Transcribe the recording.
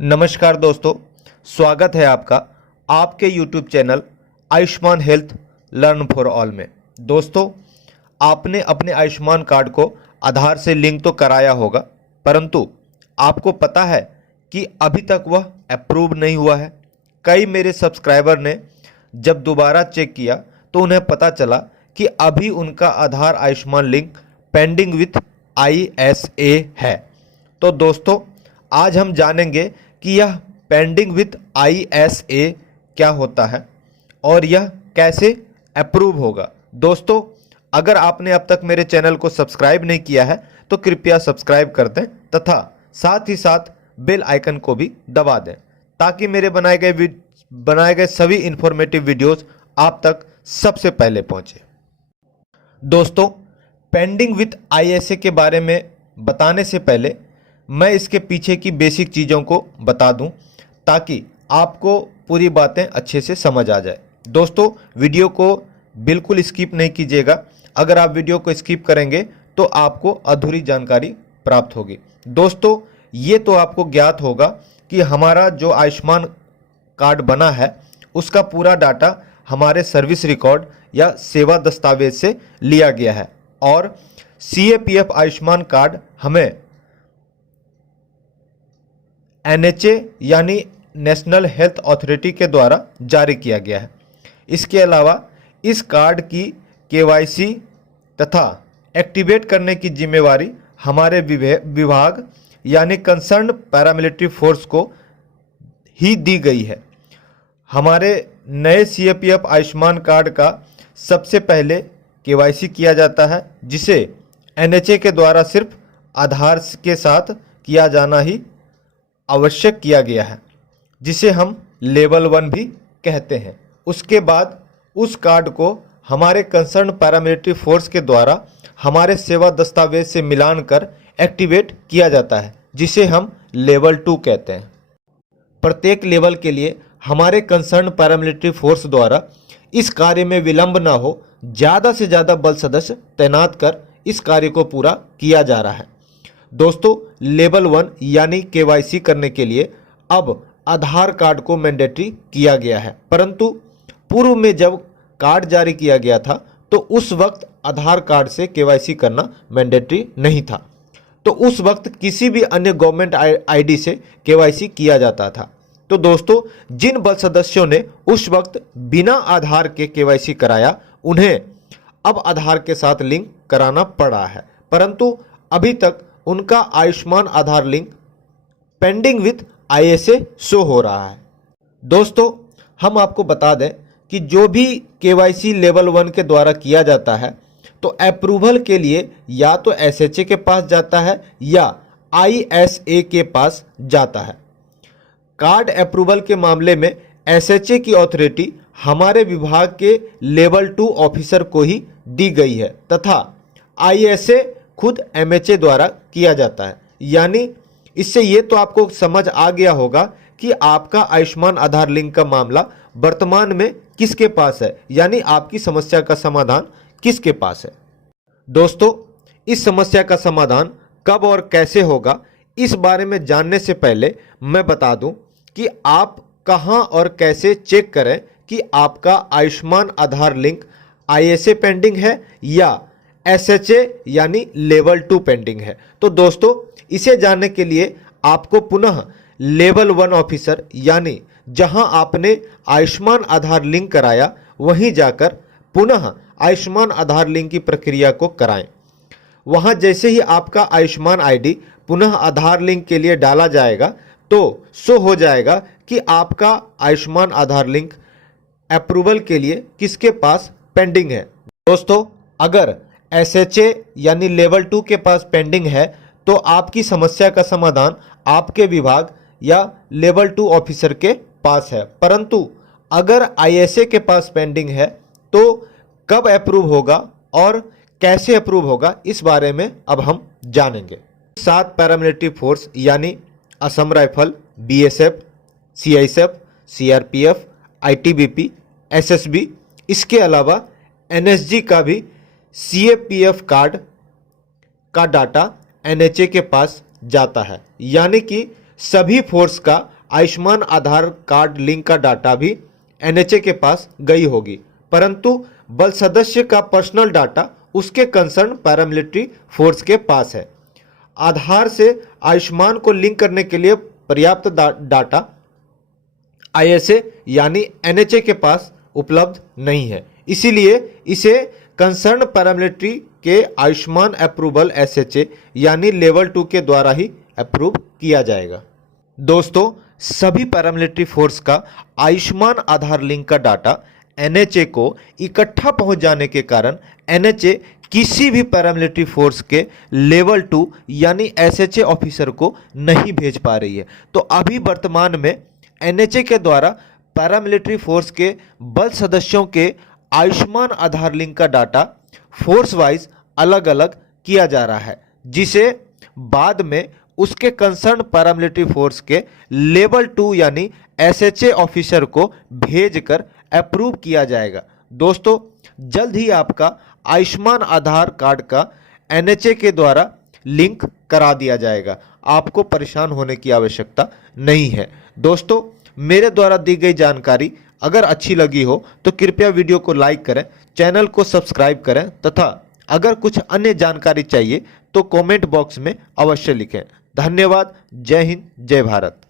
नमस्कार दोस्तों, स्वागत है आपका आपके YouTube channel Ayushman health learn for all में। दोस्तों, आपने अपने आयुष्मान कार्ड को आधार से लिंक तो कराया होगा, परंतु आपको पता है कि अभी तक वह अप्रूव नहीं हुआ है। कई मेरे सब्सक्राइबर ने जब दोबारा चेक किया तो उन्हें पता चला कि अभी उनका Aadhaar Ayushman link pending with ISA है। तो दोस्तों, आज हम जानेंगे कि यह पेंडिंग विथ ISA क्या होता है और यह कैसे अप्रूव होगा। दोस्तों, अगर आपने अब तक मेरे चैनल को सब्सक्राइब नहीं किया है तो कृपया सब्सक्राइब कर दें तथा साथ ही साथ बेल आइकन को भी दबा दें ताकि मेरे बनाए गए सभी इंफॉर्मेटिव वीडियोस आप तक सबसे पहले पहुंचे। दोस्तों, पेंडिंग विथ ISA के बारे में बताने से पहले मैं इसके पीछे की बेसिक चीज़ों को बता दूं ताकि आपको पूरी बातें अच्छे से समझ आ जाए। दोस्तों, वीडियो को बिल्कुल स्किप नहीं कीजिएगा। अगर आप वीडियो को स्किप करेंगे तो आपको अधूरी जानकारी प्राप्त होगी। दोस्तों, ये तो आपको ज्ञात होगा कि हमारा जो आयुष्मान कार्ड बना है उसका पूरा डाटा हमारे सर्विस रिकॉर्ड या सेवा दस्तावेज से लिया गया है और CAPF आयुष्मान कार्ड हमें NHA यानी नेशनल हेल्थ अथॉरिटी के द्वारा जारी किया गया है। इसके अलावा इस कार्ड की KYC तथा एक्टिवेट करने की जिम्मेवारी हमारे विभाग यानी कंसर्न पैरामिलिट्री फोर्स को ही दी गई है। हमारे नए CAPF आयुष्मान कार्ड का सबसे पहले KYC किया जाता है, जिसे NHA के द्वारा सिर्फ आधार के साथ किया जाना ही आवश्यक किया गया है, जिसे हम लेवल 1 भी कहते हैं। उसके बाद उस कार्ड को हमारे कंसर्न पैरामिलिट्री फोर्स के द्वारा हमारे सेवा दस्तावेज से मिलान कर एक्टिवेट किया जाता है, जिसे हम लेवल 2 कहते हैं। प्रत्येक लेवल के लिए हमारे कंसर्न पैरामिलिट्री फोर्स द्वारा इस कार्य में विलंब न हो, ज़्यादा से ज़्यादा बल सदस्य तैनात कर इस कार्य को पूरा किया जा रहा है। दोस्तों, लेवल 1 यानी KYC करने के लिए अब आधार कार्ड को मैंडेटरी किया गया है, परंतु पूर्व में जब कार्ड जारी किया गया था तो उस वक्त आधार कार्ड से KYC करना मैंडेटरी नहीं था। तो उस वक्त किसी भी अन्य गवर्नमेंट ID से KYC किया जाता था। तो दोस्तों, जिन बल सदस्यों ने उस वक्त बिना आधार के KYC कराया उन्हें अब आधार के साथ लिंक कराना पड़ा है, परंतु अभी तक उनका Ayushman Aadhaar link pending with ISA show हो रहा है। दोस्तों, हम आपको बता दें कि जो भी KYC लेवल 1 के द्वारा किया जाता है तो अप्रूवल के लिए या तो SHA के पास जाता है या ISA के पास जाता है। कार्ड अप्रूवल के मामले में SHA की अथॉरिटी हमारे विभाग के लेवल 2 ऑफिसर को ही दी गई है तथा ISA खुद MHA द्वारा किया जाता है। यानी इससे ये तो आपको समझ आ गया होगा कि आपका आयुष्मान आधार लिंक का मामला वर्तमान में किसके पास है, यानी आपकी समस्या का समाधान किसके पास है। दोस्तों, इस समस्या का समाधान कब और कैसे होगा, इस बारे में जानने से पहले मैं बता दूं कि आप कहां और कैसे चेक करें कि आपका Ayushman Aadhaar link ISA pending है या SHA यानी लेवल 2 पेंडिंग है। तो दोस्तों, इसे जानने के लिए आपको पुनः लेवल 1 ऑफिसर यानी जहां आपने आयुष्मान आधार लिंक कराया वहीं जाकर पुनः आयुष्मान आधार लिंक की प्रक्रिया को कराएं। वहां जैसे ही आपका आयुष्मान ID पुनः आधार लिंक के लिए डाला जाएगा तो शो हो जाएगा कि आपका आयुष्मान आधार लिंक अप्रूवल के लिए किसके पास पेंडिंग है। दोस्तों, अगर SHA यानी लेवल 2 के पास पेंडिंग है तो आपकी समस्या का समाधान आपके विभाग या लेवल 2 ऑफिसर के पास है, परंतु अगर ISA के पास पेंडिंग है तो कब अप्रूव होगा और कैसे अप्रूव होगा, इस बारे में अब हम जानेंगे। 7 पैरामिलिट्री फोर्स यानी Assam rifle, BSF, CISF, CRPF, ITBP, SSB, इसके अलावा NSG का भी CAPF कार्ड का डाटा NHA के पास जाता है। यानी कि सभी फोर्स का आयुष्मान आधार कार्ड लिंक का डाटा भी एनएचए के पास गई होगी, परंतु बल सदस्य का पर्सनल डाटा उसके कंसर्न पैरामिलिट्री फोर्स के पास है। आधार से आयुष्मान को लिंक करने के लिए पर्याप्त डाटा आईएसए यानी एनएचए के पास उपलब्ध नहीं है, इसीलिए इसे कंसर्न पैरामिलिट्री के आयुष्मान अप्रूवल एसएचए यानी लेवल 2 के द्वारा ही अप्रूव किया जाएगा। दोस्तों, सभी पैरामिलिट्री फोर्स का आयुष्मान आधार लिंक का डाटा एनएचए को इकट्ठा पहुंच जाने के कारण एनएचए किसी भी पैरामिलिट्री फोर्स के लेवल 2 यानी एसएचए ऑफिसर को नहीं भेज पा रही है। तो अभी वर्तमान में एनएचए के द्वारा पैरामिलिट्री फोर्स के बल सदस्यों के आयुष्मान आधार लिंक का डाटा फोर्स वाइज अलग अलग किया जा रहा है, जिसे बाद में उसके कंसर्न पैरामिलिट्री फोर्स के लेवल 2 यानी एसएचए ऑफिसर को भेजकर अप्रूव किया जाएगा। दोस्तों, जल्द ही आपका आयुष्मान आधार कार्ड का एनएचए के द्वारा लिंक करा दिया जाएगा, आपको परेशान होने की आवश्यकता नहीं है। दोस्तों, मेरे द्वारा दी गई जानकारी अगर अच्छी लगी हो तो कृपया वीडियो को लाइक करें, चैनल को सब्सक्राइब करें तथा अगर कुछ अन्य जानकारी चाहिए तो कमेंट बॉक्स में अवश्य लिखें। धन्यवाद। जय हिंद, जय भारत।